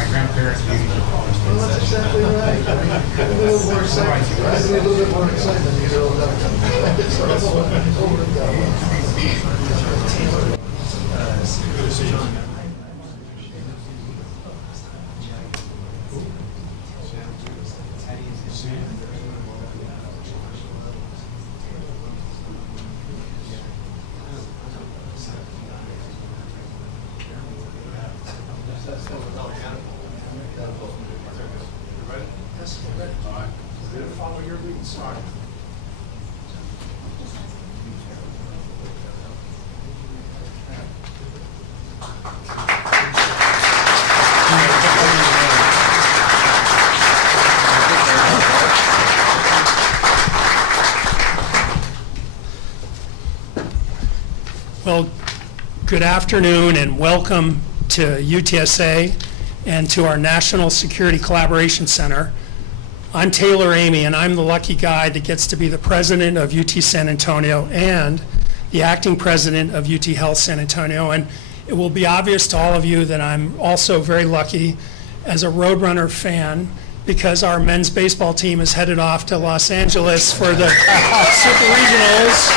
My grandparents used to call us. Well, that's exactly right. I mean, a little more excitement, right? A little bit more excitement, you know, it's over and done. Follow your lead, sorry. Well, good afternoon and welcome to UTSA and to our National Security Collaboration Center. I'm Taylor Amy, and I'm the lucky guy that gets to be the president of UT San Antonio and the acting president of UT Health San Antonio. And it will be obvious to all of you that I'm also very lucky as a Roadrunner fan, because our men's baseball team is headed off to Los Angeles for the Super Regionals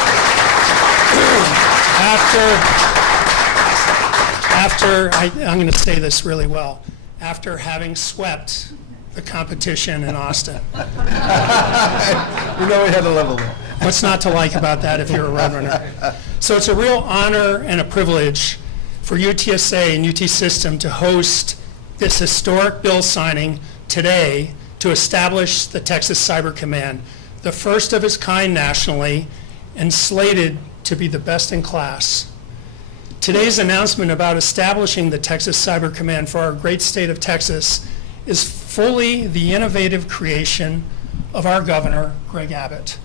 I'm going to say this really well, after having swept the competition in Austin. You know we had to level that. What's not to like about that if you're a Roadrunner? So it's a real honor and a privilege for UTSA and UT System to host this historic bill signing today to establish the Texas Cyber Command, the first of its kind nationally and slated to be the best in class. Today's announcement about establishing the Texas Cyber Command for our great state of Texas is fully the innovative creation of our governor, Greg Abbott.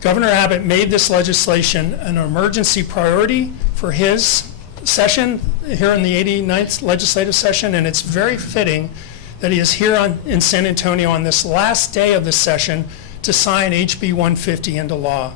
Governor Abbott made this legislation an emergency priority for his session here in the 89th legislative session, and it's very fitting that he is here in San Antonio on this last day of the session to sign HB 150 into law.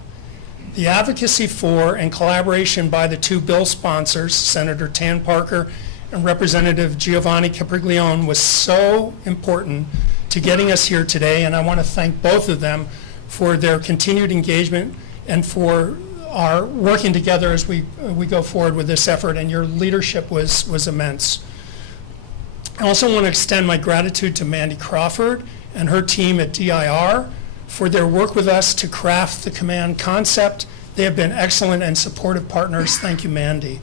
The advocacy for and collaboration by the two bill sponsors, Senator Tan Parker and Representative Giovanni Capriglione, was so important to getting us here today, and I want to thank both of them for their continued engagement and for our working together as we go forward with this effort, and your leadership was immense. I also want to extend my gratitude to Mandy Crawford and her team at DIR for their work with us to craft the command concept. They have been excellent and supportive partners. Thank you, Mandy.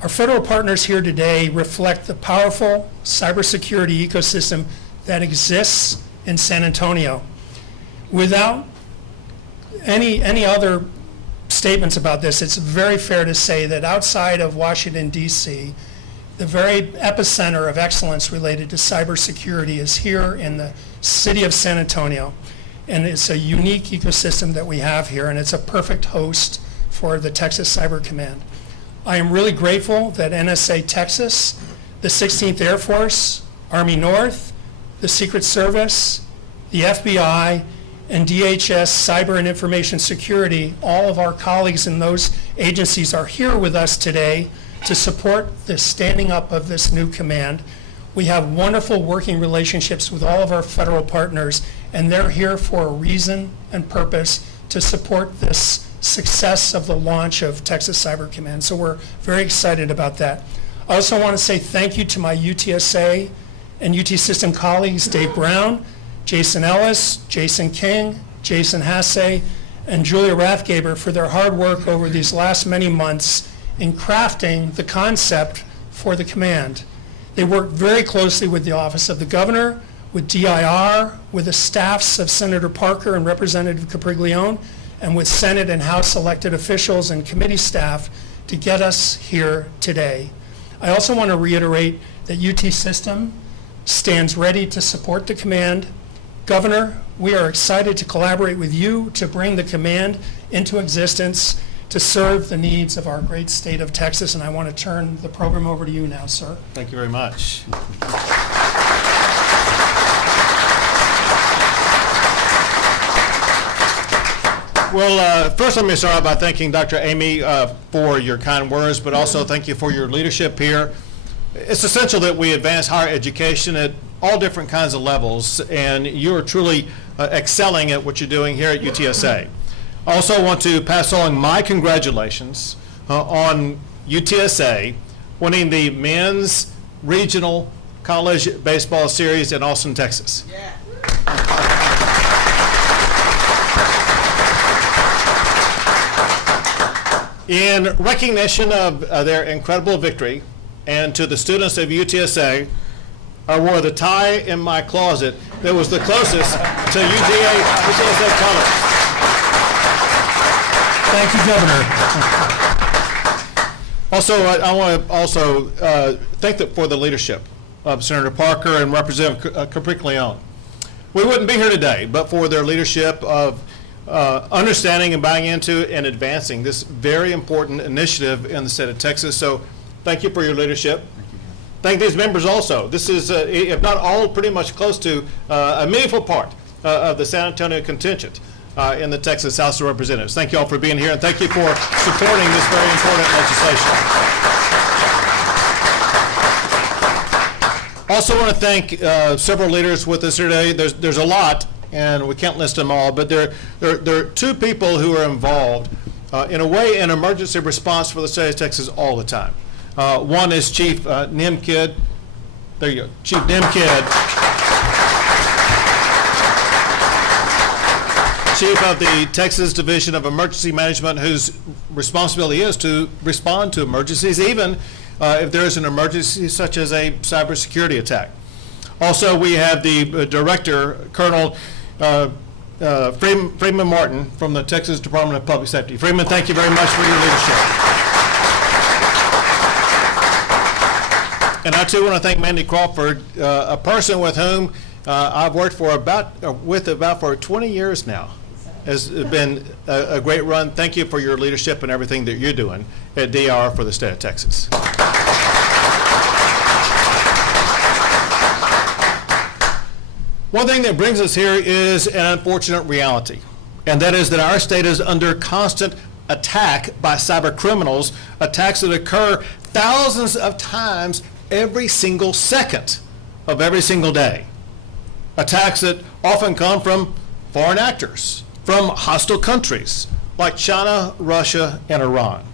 Our federal partners here today reflect the powerful cybersecurity ecosystem that exists in San Antonio. Without any other statements about this, it's very fair to say that outside of Washington, D.C., the very epicenter of excellence related to cybersecurity is here in the city of San Antonio. And it's a unique ecosystem that we have here, and it's a perfect host for the Texas Cyber Command. I am really grateful that NSA Texas, the 16th Air Force, Army North, the Secret Service, the FBI, and DHS Cyber and Information Security, all of our colleagues in those agencies are here with us today to support the standing up of this new command. We have wonderful working relationships with all of our federal partners, and they're here for a reason and purpose to support this success of the launch of Texas Cyber Command. So we're very excited about that. I also want to say thank you to my UTSA and UT System colleagues, Dave Brown, Jason Ellis, Jason King, Jason Hasse, and Julia Rathgaber for their hard work over these last many months in crafting the concept for the command. They worked very closely with the Office of the Governor, with DIR, with the staffs of Senator Parker and Representative Capriglione, and with Senate and House elected officials and committee staff to get us here today. I also want to reiterate that UT System stands ready to support the command. Governor, we are excited to collaborate with you to bring the command into existence to serve the needs of our great state of Texas, and I want to turn the program over to you now, sir. Thank you very much. Well, first let me start out by thanking Dr. Amy for your kind words, but also thank you for your leadership here. it's essential that we advance higher education at all different kinds of levels, and you are truly excelling at what you're doing here at UTSA. I also want to pass along my congratulations on UTSA winning the men's regional college baseball series in Austin, Texas. Yeah. In recognition of their incredible victory, and to the students of UTSA, I wore the tie in my closet that was the closest to UTSA colors. Thank you, Governor. Also, I want to also thank for the leadership of Senator Parker and Representative Capric-Leon. We wouldn't be here today but for their leadership of understanding and buying into and advancing this very important initiative in the state of Texas. So thank you for your leadership. Thank these members also. This is, if not all, pretty much close to a meaningful part of the San Antonio contingent in the Texas House of Representatives. Thank you all for being here, and thank you for supporting this very important legislation. Also want to thank several leaders with us today. There's a lot, and we can't list them all, but there are two people who are involved in a way in emergency response for the state of Texas all the time. One is Chief Nim Kidd. There you go, Chief Nim Kidd, Chief of the Texas Division of Emergency Management, whose responsibility is to respond to emergencies, even if there is an emergency such as a cybersecurity attack. Also, we have the Director, Colonel Freeman Martin from the Texas Department of Public Safety. Freeman, thank you very much for your leadership. And I too want to thank Mandy Crawford, a person with whom I've worked for about for 20 years now. Has been a great run. Thank you for your leadership and everything that you're doing at DR for the state of Texas. One thing that brings us here is an unfortunate reality, and that is that our state is under constant attack by cyber criminals, attacks that occur thousands of times every single second of every single day. Attacks that often come from foreign actors, from hostile countries like China, Russia, and Iran.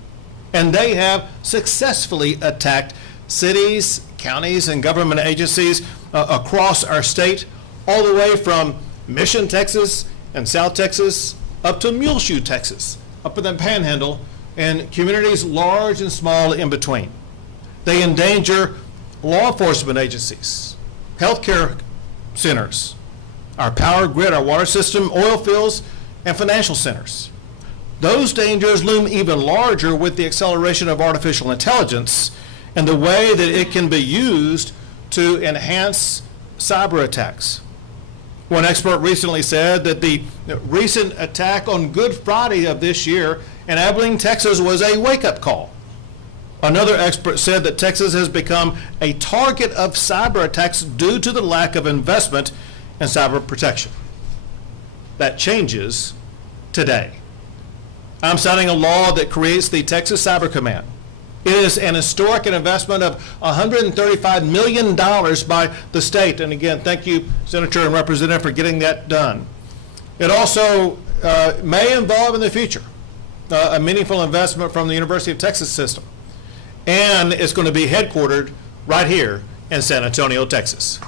And they have successfully attacked cities, counties, and government agencies across our state, all the way from Mission, Texas, and South Texas, up to Muleshoe, Texas, up in the Panhandle, and communities large and small in between. They endanger law enforcement agencies, healthcare centers, our power grid, our water system, oil fields, and financial centers. Those dangers loom even larger with the acceleration of artificial intelligence and the way that it can be used to enhance cyber attacks. One expert recently said that the recent attack on Good Friday of this year in Abilene, Texas was a wake-up call. Another expert said that Texas has become a target of cyber attacks due to the lack of investment in cyber protection. That changes today. I'm signing a law that creates the Texas Cyber Command. It is an historic investment of $135 million by the state. And again, thank you, Senator and Representative, for getting that done. It also may involve in the future a meaningful investment from the University of Texas system. And it's going to be headquartered right here in San Antonio, Texas.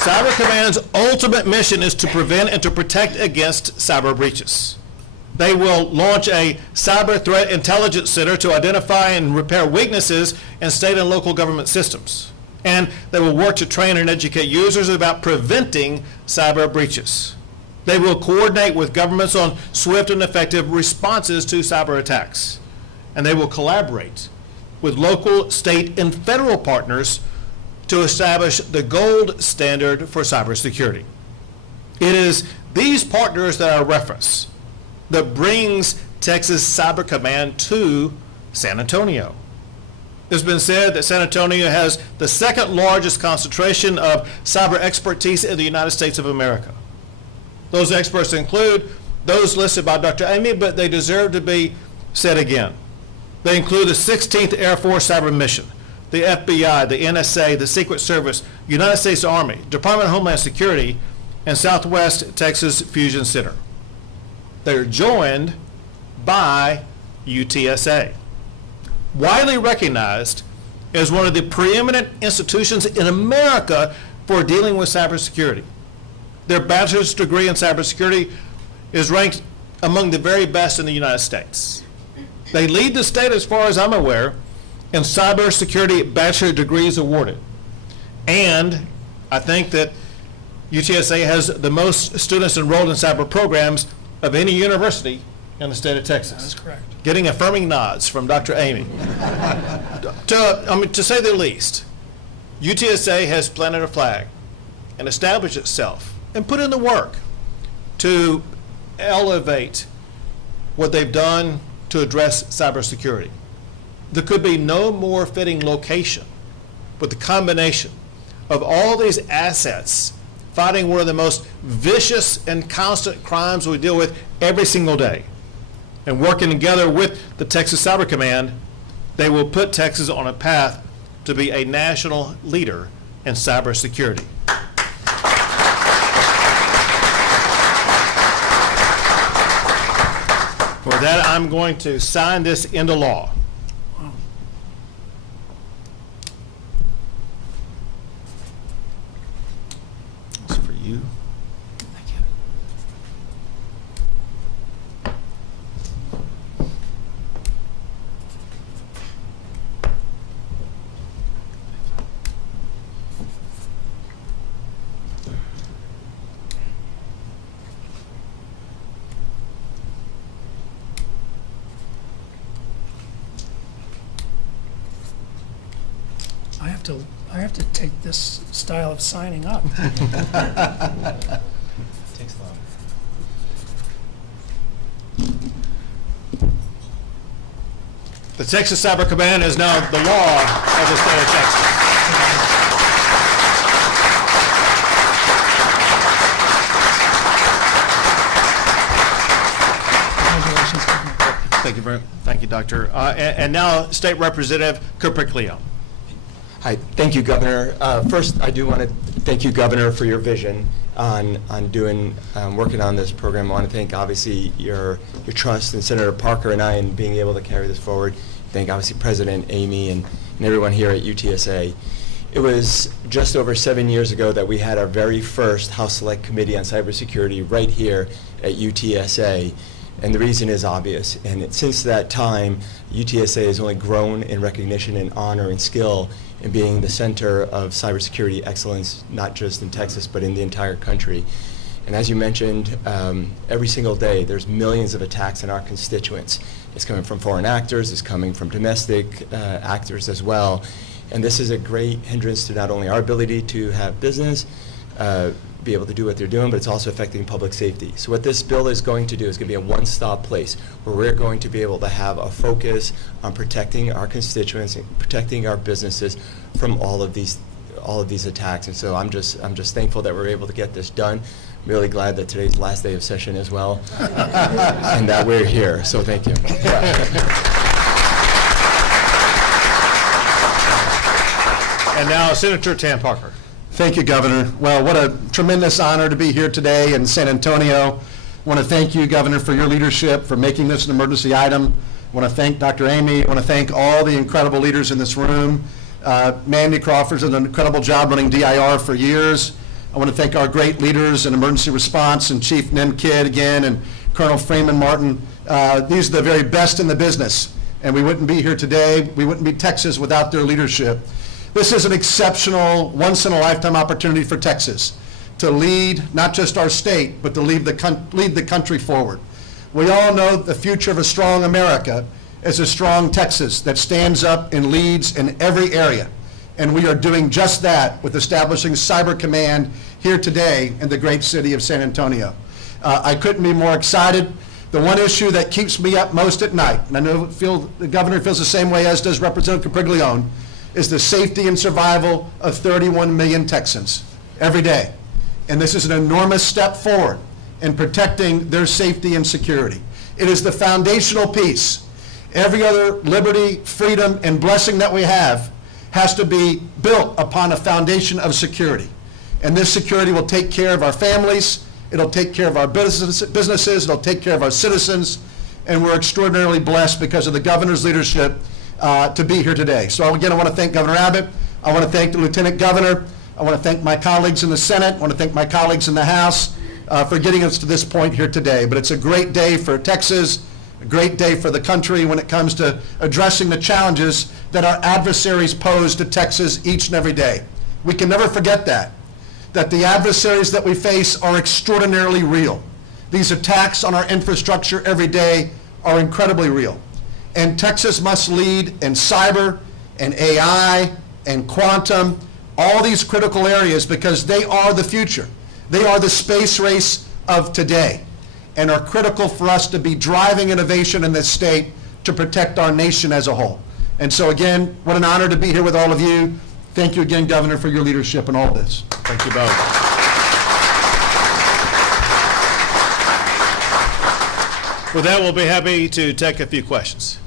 Cyber Command's ultimate mission is to prevent and to protect against cyber breaches. They will launch a Cyber Threat Intelligence Center to identify and repair weaknesses in state and local government systems. And they will work to train and educate users about preventing cyber breaches. They will coordinate with governments on swift and effective responses to cyber attacks. And they will collaborate with local, state, and federal partners to establish the gold standard for cybersecurity. It is these partners that I reference that brings Texas Cyber Command to San Antonio. It's been said that San Antonio has the second largest concentration of cyber expertise in the United States of America. Those experts include those listed by Dr. Amy, but they deserve to be said again. They include the 16th Air Force Cyber Mission, the FBI, the NSA, the Secret Service, United States Army, Department of Homeland Security, and Southwest Texas Fusion Center. They're joined by UTSA, widely recognized as one of the preeminent institutions in America for dealing with cybersecurity. Their bachelor's degree in cybersecurity is ranked among the very best in the United States. They lead the state, as far as I'm aware, in cybersecurity bachelor degrees awarded. And I think that UTSA has the most students enrolled in cyber programs of any university in the state of Texas. That's correct. Getting affirming nods from Dr. Amy. To say the least, UTSA has planted a flag and established itself and put in the work to elevate what they've done to address cybersecurity. There could be no more fitting location with the combination of all these assets fighting one of the most vicious and constant crimes we deal with every single day. And working together with the Texas Cyber Command, they will put Texas on a path to be a national leader in cybersecurity. With that, I'm going to sign this into law. This is for you. I have to take this style of signing up. Takes long. The Texas Cyber Command is now the law of the state of Texas. Congratulations, Governor. Thank you, Doctor. And now, State Representative Capriglio. Hi, thank you, Governor. First, I do want to thank you, Governor, for your vision on working on this program. I want to thank, obviously, your trust in Senator Parker and I in being able to carry this forward. Thank, obviously, President Amy and everyone here at UTSA. It was just over 7 years ago that we had our very first House Select Committee on Cybersecurity right here at UTSA. And the reason is obvious. And since that time, UTSA has only grown in recognition and honor and skill in being the center of cybersecurity excellence, not just in Texas, but in the entire country. And as you mentioned, every single day, there's millions of attacks in our constituents. It's coming from foreign actors, it's coming from domestic actors as well. And this is a great hindrance to not only our ability to have business, be able to do what they're doing, but it's also affecting public safety. So what this bill is going to do is going to be a one-stop place where we're going to be able to have a focus on protecting our constituents and protecting our businesses from all of these attacks. And so I'm just thankful that we're able to get this done. I'm really glad that today's the last day of session as well, and that we're here. So thank you. And now, Senator Tam Parker. Thank you, Governor. Well, what a tremendous honor to be here today in San Antonio. I want to thank you, Governor, for your leadership, for making this an emergency item. I want to thank Dr. Amy. I want to thank all the incredible leaders in this room. Mandy Crawford's done an incredible job running DIR for years. I want to thank our great leaders in emergency response and Chief Nim Kidd again and Colonel Freeman Martin. These are the very best in the business, and we wouldn't be here today. We wouldn't be Texas without their leadership. This is an exceptional, once-in-a-lifetime opportunity for Texas to lead not just our state, but to lead the country forward. We all know the future of a strong America is a strong Texas that stands up and leads in every area. And we are doing just that with establishing Cyber Command here today in the great city of San Antonio. I couldn't be more excited. The one issue that keeps me up most at night, and I know the governor feels the same way as does Representative Capriglione, is the safety and survival of 31 million Texans every day. And this is an enormous step forward and protecting their safety and security. It is the foundational piece. Every other liberty, freedom, and blessing that we have has to be built upon a foundation of security. And this security will take care of our families, it'll take care of our businesses, it'll take care of our citizens, and we're extraordinarily blessed because of the governor's leadership to be here today. So again, I want to thank Governor Abbott, I want to thank the Lieutenant Governor, I want to thank my colleagues in the Senate, I want to thank my colleagues in the House for getting us to this point here today. But it's a great day for Texas, a great day for the country when it comes to addressing the challenges that our adversaries pose to Texas each and every day. We can never forget that the adversaries that we face are extraordinarily real. These attacks on our infrastructure every day are incredibly real. And Texas must lead in cyber and AI and quantum, all these critical areas, because they are the future. They are the space race of today and are critical for us to be driving innovation in this state to protect our nation as a whole. And so again, what an honor to be here with all of you. Thank you again, Governor, for your leadership in all this. Thank you both. With that, we'll be happy to take a few questions.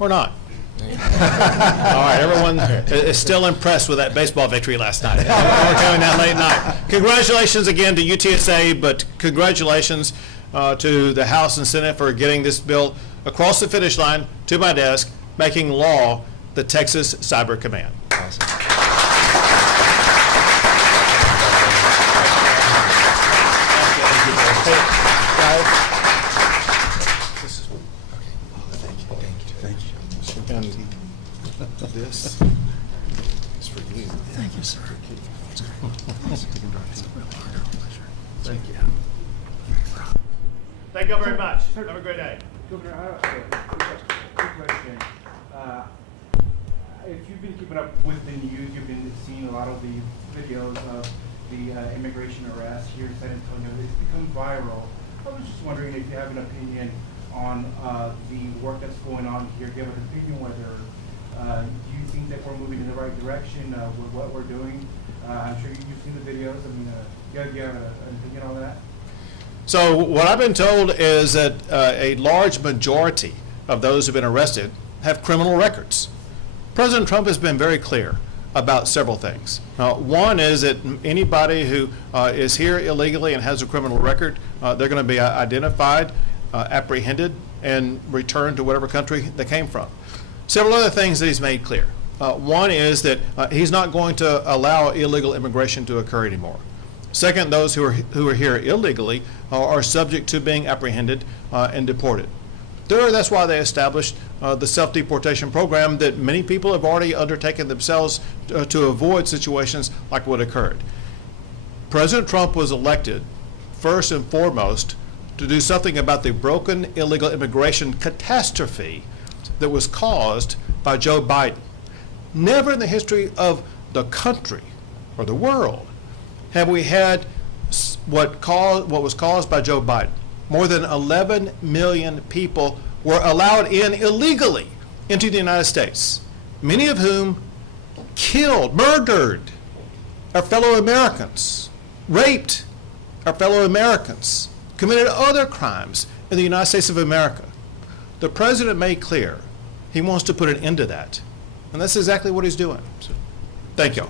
Or not. All right, everyone is still impressed with that baseball victory last night. We're coming down late night. Congratulations again to UTSA, but congratulations to the House and Senate for getting this bill across the finish line to my desk, making law the Texas Cyber Command. Awesome. And this is for you. Thank you, sir. Thank you. Thank you very much. Have a great day. Governor, I have a quick question. If you've been keeping up with the news, you've been seeing a lot of the videos of the immigration arrest here in San Antonio. It's become viral. I was just wondering if you have an opinion on the work that's going on here. Do you have an opinion whether, do you think that we're moving in the right direction with what we're doing? I'm sure you've seen the videos. I mean, do you have an opinion on that? So what I've been told is that a large majority of those who've been arrested have criminal records. President Trump has been very clear about several things. One is that anybody who is here illegally and has a criminal record, they're going to be identified, apprehended, and returned to whatever country they came from. Several other things that he's made clear. One is that he's not going to allow illegal immigration to occur anymore. Second, those who are here illegally are subject to being apprehended and deported. Third, that's why they established the self-deportation program that many people have already undertaken themselves to avoid situations like what occurred. President Trump was elected first and foremost to do something about the broken illegal immigration catastrophe that was caused by Joe Biden. Never in the history of the country or the world have we had what was caused by Joe Biden. More than 11 million people were allowed in illegally into the United States, many of whom killed, murdered our fellow Americans, raped our fellow Americans, committed other crimes in the United States of America. The president made clear he wants to put an end to that, and that's exactly what he's doing. So, thank you.